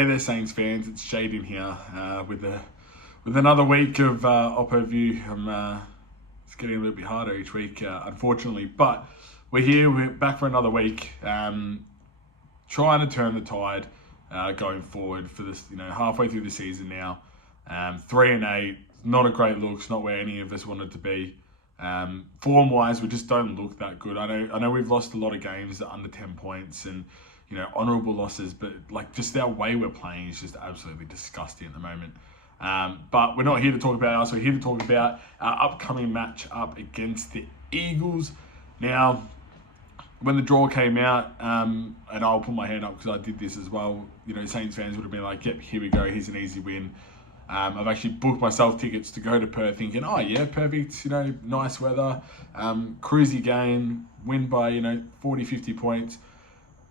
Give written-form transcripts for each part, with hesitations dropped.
Hey there, Saints fans. It's Jayden here with another week of OPPO View. It's getting a little bit harder each week, unfortunately, but we're here. We're back for another week, trying to turn the tide going forward for this. Halfway through the season now, 3-8. Not a great look. It's not where any of us wanted to be. Form-wise, we just don't look that good. I know we've lost a lot of games under 10 points and honourable losses, but just our way we're playing is just absolutely disgusting at the moment. But we're not here to talk about us. We're here to talk about our upcoming match up against the Eagles. Now, when the draw came out, and I'll put my hand up because I did this as well, Saints fans would have been like, yep, here we go, here's an easy win. I've actually booked myself tickets to go to Perth thinking, oh yeah, perfect, nice weather, cruisy game, win by, 40, 50 points.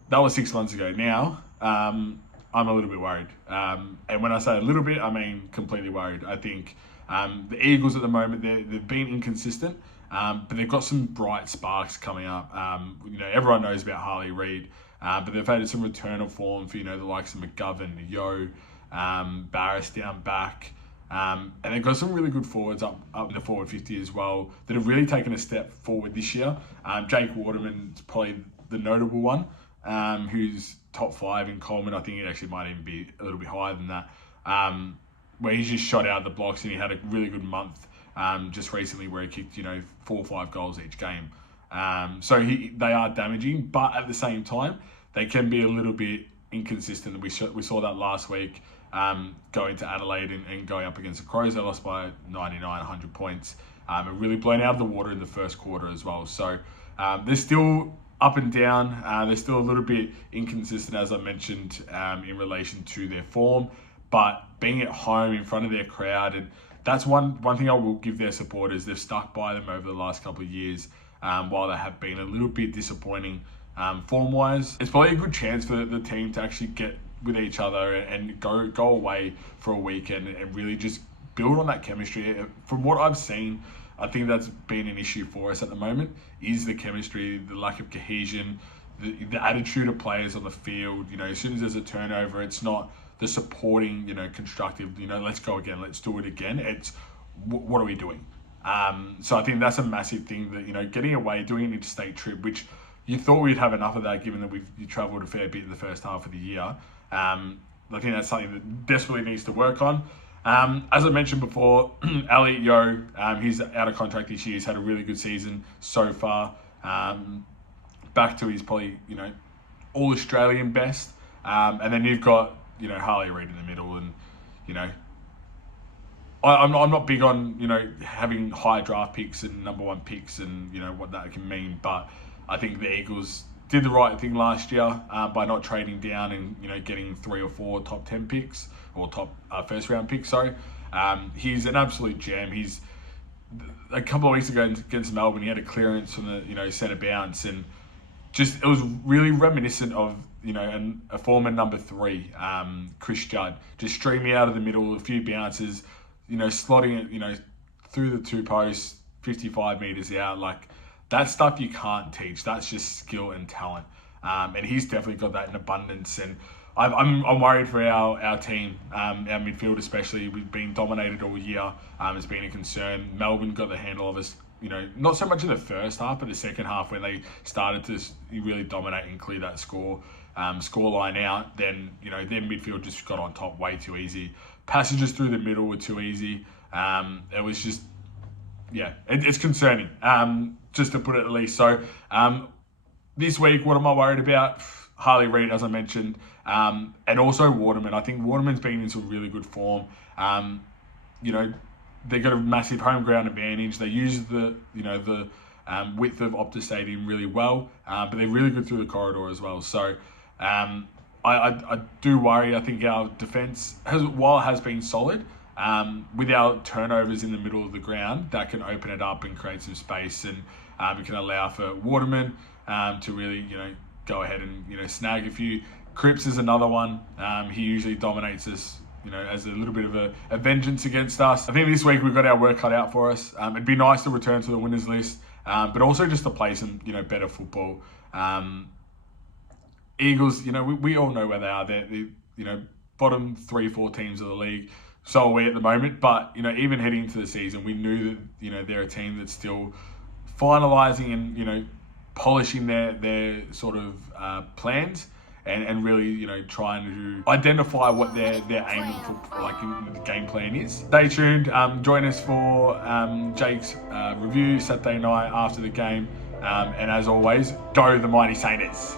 That was 6 months ago. Now, I'm a little bit worried. And when I say a little bit, I mean completely worried. I think the Eagles at the moment, they've been inconsistent, but they've got some bright sparks coming up. Everyone knows about Harley Reid, but they've had some return of form for, the likes of McGovern, Yo, Barris down back. And they've got some really good forwards up in the forward 50 as well that have really taken a step forward this year. Jake Waterman's probably the notable one. Who's top 5 in Coleman. I think it actually might even be a little bit higher than that, where he's just shot out the blocks, and he had a really good month just recently where he kicked 4 or 5 goals each game. So they are damaging, but at the same time they can be a little bit inconsistent. We saw that last week, going to Adelaide and going up against the Crows. They lost by 99, 100 points, and really blown out of the water in the first quarter as well. So they're still up and down. They're still a little bit inconsistent, as I mentioned, in relation to their form, but being at home in front of their crowd, and that's one thing I will give their supporters. They've stuck by them over the last couple of years, while they have been a little bit disappointing form-wise. It's probably a good chance for the team to actually get with each other and go away for a weekend and really just build on that chemistry. From what I've seen, I think that's been an issue for us at the moment, is the chemistry, the lack of cohesion, the attitude of players on the field. As soon as there's a turnover, it's not the supporting, constructive, let's go again, let's do it again. It's, what are we doing? So I think that's a massive thing that, getting away, doing an interstate trip, which you thought we'd have enough of that given that you travelled a fair bit in the first half of the year. I think that's something that desperately needs to work on. As I mentioned before, Elliot Yo, he's out of contract this year. He's had a really good season so far. Back to his probably, all-Australian best. And then you've got, Harley Reid in the middle. And, I'm not big on, having high draft picks and number 1 picks and, what that can mean. But I think the Eagles did the right thing last year by not trading down and getting 3 or 4 top 10 picks or top first round picks. Sorry, he's an absolute gem. He's a couple of weeks ago against Melbourne, he had a clearance from the centre bounce, and just it was really reminiscent of a former number 3, Chris Judd, just streaming out of the middle, a few bounces, slotting it through the 2 posts, 55 meters out. That stuff you can't teach. That's just skill and talent. And he's definitely got that in abundance. And I'm worried for our team, our midfield especially. We've been dominated all year. It's been a concern. Melbourne got the handle of us, not so much in the first half, but the second half when they started to really dominate and clear that score line out. Then, their midfield just got on top way too easy. Passages through the middle were too easy. It was just, yeah, it's concerning. Just to put it at least. So this week, what am I worried about? Harley Reid, as I mentioned, and also Waterman. I think Waterman's been in some really good form. They've got a massive home ground advantage. They use the width of Optus Stadium really well, but they're really good through the corridor as well. So I do worry. I think our defence, while it has been solid, with our turnovers in the middle of the ground, that can open it up and create some space, and it can allow for Waterman to really, go ahead and, snag a few. Cripps is another one. He usually dominates us, as a little bit of a vengeance against us. I think this week we've got our work cut out for us. It'd be nice to return to the winners list, but also just to play some, better football. Eagles, we all know where they are. They're bottom 3-4 teams of the league. So are we at the moment. But, you know, even heading into the season, we knew that, you know, they're a team that's still finalising and, you know, polishing their sort of plans. And really, you know, trying to identify what their aim for, like, in the game plan is. Stay tuned. Join us for Jake's review Saturday night after the game. And as always, go the Mighty Saints.